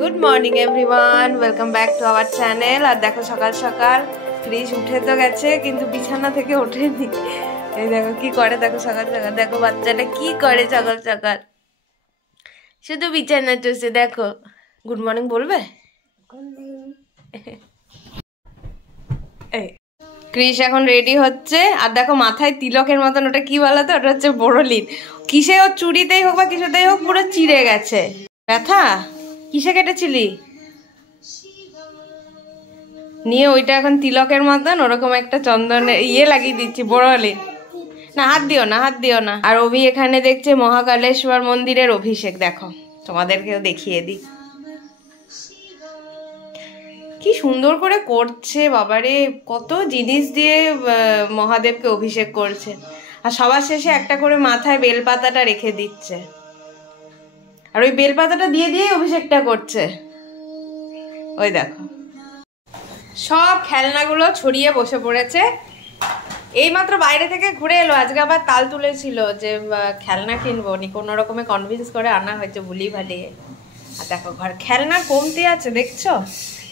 Good morning everyone, welcome back to our channel. আর দেখো সকাল সকাল ক্রিস উঠে তো গেছে কিন্তু বিছানা থেকে ওঠেনি। এই দেখো কি করে, দেখো সকাল সকাল, দেখো বাচ্চাটা কি করে সকাল সকাল, শুধু বিছানা চষে। দেখো গুড মর্নিং বলবে। ক্রিস এখন রেডি হচ্ছে। আর দেখো মাথায় তিলকের মতন, ওটা কি বলতো, ওটা হচ্ছে বোরোলিন। কিসে ওর চুড়িতেই হোক বা কিছুতেই হোক পুরো চিড়ে গেছে। ব্যথা কিসে কেটেছিলি? নিয়ে ওইটা এখন তিলকের মতন ওরকম একটা চন্দনের লাগিয়ে দিচ্ছি, বোরোলিন। না হাত দিও না, হাত দিও না। আর অভি এখানে দেখছে মহাকালেশ্বর মন্দিরের অভিষেক। দেখো তোমাদেরকেও দেখিয়ে দিই কি সুন্দর করে করছে। বাবারে কত জিনিস দিয়ে মহাদেবকে অভিষেক করছে। আর সবার শেষে একটা করে মাথায় বেলপাতাটা রেখে দিচ্ছে, আর ওই বেলপাতাটা দিয়ে দিয়েই অভিষেকটা করছে। ওই দেখো সব খেলনাগুলো ছড়িয়ে বসে পড়েছে। এইমাত্র বাইরে থেকে ঘুরে এলো, আজকে আবার তাল তুলেছিল যে খেলনা কিনবো নি, কোনো রকমে কনভিন্স করে আনা হয়েছে বুলি ভালিয়ে। আর দেখো ঘর খেলনা কমতি আছে দেখছো,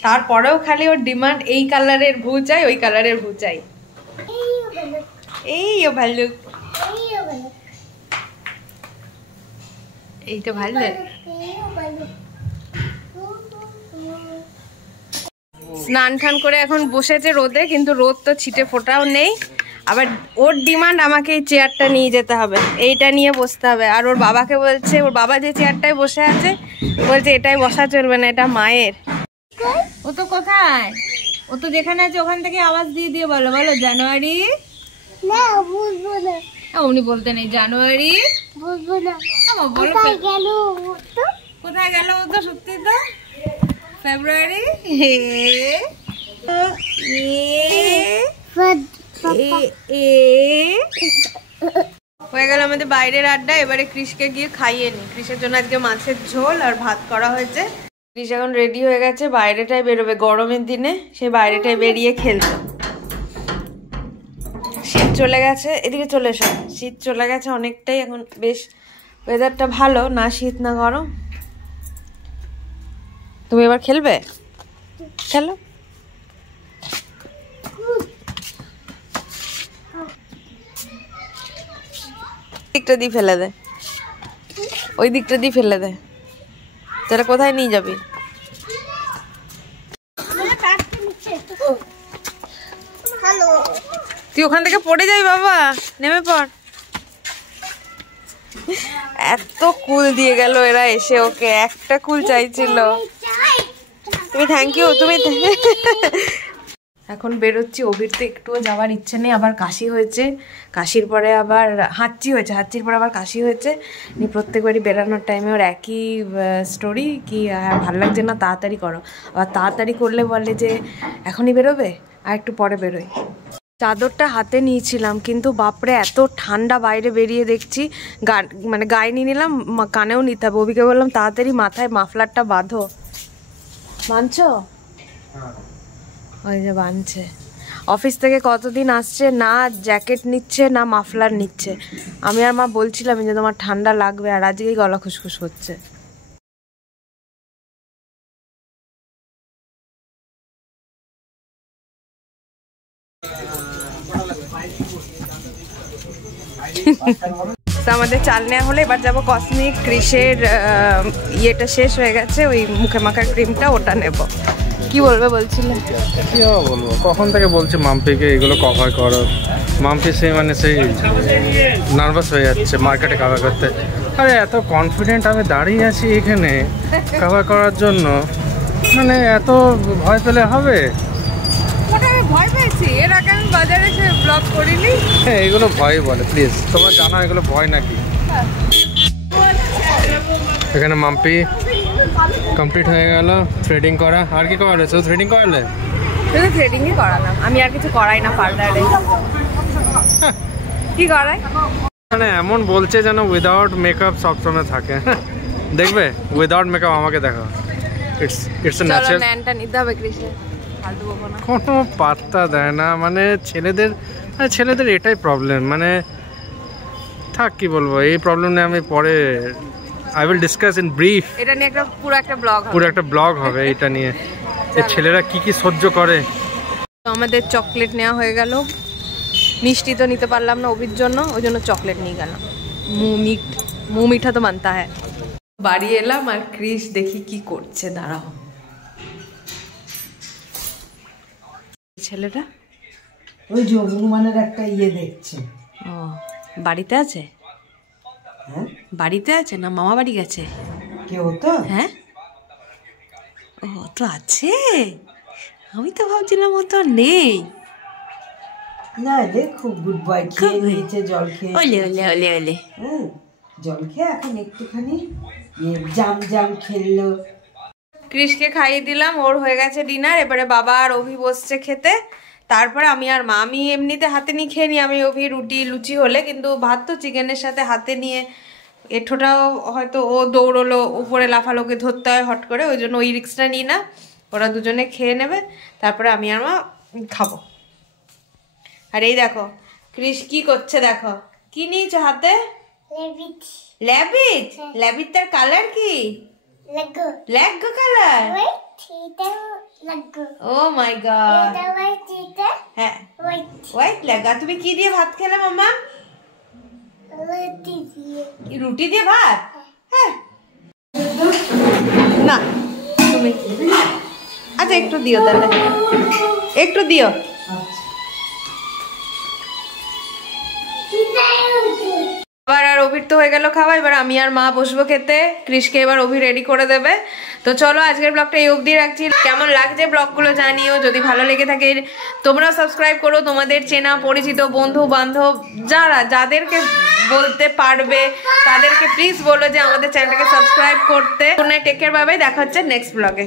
তারপরেও খালি ওর ডিমান্ড এই কালারের ভু চাই, ওই কালারের ভু চাই। এই ও ভাল্লুক, এইটা ভালো। স্নান টান করে এখন বসেছে রোদে, কিন্তু রোদ তো ছিটে ফোটাও নেই। আবার ওর ডিমান্ড আমাকে এই চেয়ারটা নিয়ে যেতে হবে, এইটা নিয়ে বসতে হবে। আর ওর বাবাকে বলছে, ওর বাবা যে চেয়ারটায় বসে আছে বলছে এটাই বসা চলবে না, এটা মায়ের। ও তো কোথায়? ও তো যেখানে আছে ওখান থেকে আওয়াজ দিয়ে দিয়ে বলো, বলো জানুয়ারি। না বুঝবো না, উনি বলতে নেই জানুয়ারি বুঝবো না। কোথায় গেল তো, কোথায় গেল ও তো সত্যি তো। ফেব্রুয়ারি হয়ে গেল আমাদের বাইরের আড্ডা। এবারে ক্রিসকে গিয়ে খাইয়ে নি। ক্রিসের জন্য আজকে মাছের ঝোল আর ভাত করা হয়েছে। ক্রিস এখন রেডি হয়ে গেছে, বাইরেটায় বেরোবে গরমের দিনে, সে বাইরেটায় বেরিয়ে খেলবে। শীত চলে গেছে, এদিকে চলে এসো। শীত চলে গেছে অনেকটাই, এখন বেশ ওয়েদারটা ভালো, না শীত না গরম। তুমি এবার খেলবে, খেলো। দিকটা দিয়ে ফেলে দে, ওই দিকটা দিয়ে ফেলে দে। তাহলে কোথায় নিয়ে যাবি? তুই ওখান থেকে পড়ে যাবি বাবা, নেমে পড়। এত কুল দিয়ে গেল এরা এসে, ওকে একটা কুল চাইছিল। তুমি থ্যাংক ইউ, তুমি। এখন বেরোচ্ছি। অভির তো একটুও যাওয়ার ইচ্ছে নেই, আবার কাশি হয়েছে, কাশির পরে আবার হাঁচি হয়েছে, হাঁচির পরে আবার কাশি হয়েছে। প্রত্যেকবারই বেরানোর টাইমে ওর একই স্টোরি, কি ভালো লাগছে না, তাড়াতাড়ি করো। আবার তাড়াতাড়ি করলে বলে যে এখনই বেরোবে, আর একটু পরে বেরোই। চাদরটা হাতে নিয়েছিলাম, কিন্তু বাপরে এত ঠান্ডা, বাইরে বেরিয়ে দেখছি মানে গায়ে নিয়ে নিলাম, কানেও নিতে হবে। অভিকে বললাম তাড়াতাড়ি মাথায় মাফলারটা বাঁধো। বাঁধছো? ওই যে বাঁধছে। অফিস থেকে কতদিন আসছে, না জ্যাকেট নিচ্ছে না মাফলার নিচ্ছে। আমি আর মা বলছিলাম যে তোমার ঠান্ডা লাগবে, আর আজকেই গলা খুসখুস হচ্ছে। আমাদের চাল নেওয়া হলে এবার যাবো কসমিক। ক্রিসের ইয়েটা শেষ হয়ে গেছে, ওই মুখে মাখার ক্রিমটা, ওটা নেব। কি বলবে বলছিলেন? কি বলবো, কখন থেকে বলছি মাম্পিকে এগুলো কভার করো। মাম্পি সেই নার্ভাস হয়ে যাচ্ছে মার্কেটে কভার করতে। আরে এত কনফিডেন্ট আমি দাঁড়িয়ে আছি এখানে কভার করার জন্য, মানে এত ভয় পেলে হবে? ভয় পেয়েছি, এর আগে আমি বাজারে এসে ব্লগ করিনি। হ্যাঁ এগুলো ভয় বলে, প্লিজ তোমার জানা এগুলো ভয় নাকি? এখানে মাম্পি কমপ্লিট হয়ে গেল থ্রেডিং করা। আর কি করা রয়েছে? থ্রেডিং করালে? শুধু থ্রেডিংই করালাম, আমি আর কিছু করাই না পার্লারে। কি করাই? মানে এমন বলছে যেন উইদাউট মেকআপ সবসময় থাকে। দেখবে উইদাউট মেকআপ আমাকে দেখো, ইটস এ ন্যাচারাল। ন্যানটা নিতে হবে ক্রিসের, ফালতু বকো না। কোনো পাত্তা দেয় না, মানে ছেলেদের এটাই প্রবলেম। মানে থাক কি বলবো, এই প্রবলেম নিয়ে আমি পরে I will discuss in brief. এটা নিয়ে পুরো একটা ব্লগ হবে এটা নিয়ে এই ছেলেরা কি কি সহ্য করে। আমাদের চকলেট নেওয়া হয়ে গেল, মিষ্টি তো নিতে পারলাম না অভির জন্য, ওই জন্য চকলেট নিয়ে গেলাম। মুঁহ মিঠা তো মানতা হ্যাঁ। বাড়ি এলাম আর ক্রিস দেখি কি করছে, দাঁড়াও। ছেলেটা ওই যে হনুমানের একটা ইয়ে দেখছে। ও বাড়িতে আছে? হ্যাঁ বাড়িতে আছে না মামা বাড়ি গেছে? কেউ তো হ্যাঁ ও তো আছে, আমি তো ভাবছিলাম ও তো নেই। না রে খুব গুড বয়, খেয়ে নিয়েছে, জল খেয়ে ওলে ওলে ওলে ওলে হ্যাঁ জল খেয়ে এখন একটুখানি জাম খেললো। ক্রিসকে খাইয়ে দিলাম, ওর হয়ে গেছে ডিনার। এবারে বাবা আর অভি বসছে খেতে, তারপরে আমি আর মা। আমি এমনিতে হাতে নিয়ে খেয়ে নিই, আমি অভি রুটি লুচি হলে, কিন্তু ভাত তো চিকেনের সাথে হাতে নিয়ে এঠোটাও হয়তো ও দৌড়লো উপরে লাফালোকে ধরতে হয় হট করে, ওই জন্য ওই রিক্সটা নিই না। ওরা দুজনে খেয়ে নেবে, তারপরে আমি আর মা খাবো। আর এই দেখো ক্রিস কি করছে, দেখো কি নিয়েছো হাতে? ল্যাবিট। ল্যাবিট তার কালার কি? লেগো কালার। ও মাই গড, হ্যাঁ হোয়াইট লেগা। তুমি কি দিয়ে ভাত খেলে মামা? রুটি দিয়ে ভাত? হ্যাঁ না তুমি আচ্ছা একটু দিও, তাহলে একটু দিও। এবার আর অভির তো হয়ে গেল খাওয়া, এবার আমি আর মা বসবো খেতে। ক্রিসকে এবার অভি রেডি করে দেবে। তো চলো আজকের ব্লগটা এই অবধি রাখছি। কেমন লাগছে ব্লগগুলো জানিও, যদি ভালো লেগে থাকে তোমরাও সাবস্ক্রাইব করো। তোমাদের চেনা পরিচিত বন্ধু বান্ধব যাদেরকে বলতে পারবে তাদেরকে প্লিজ বলো যে আমাদের চ্যানেলটাকে সাবস্ক্রাইব করতে। টেক কেয়ার, বাই বাই, দেখা হচ্ছে নেক্সট ব্লগে।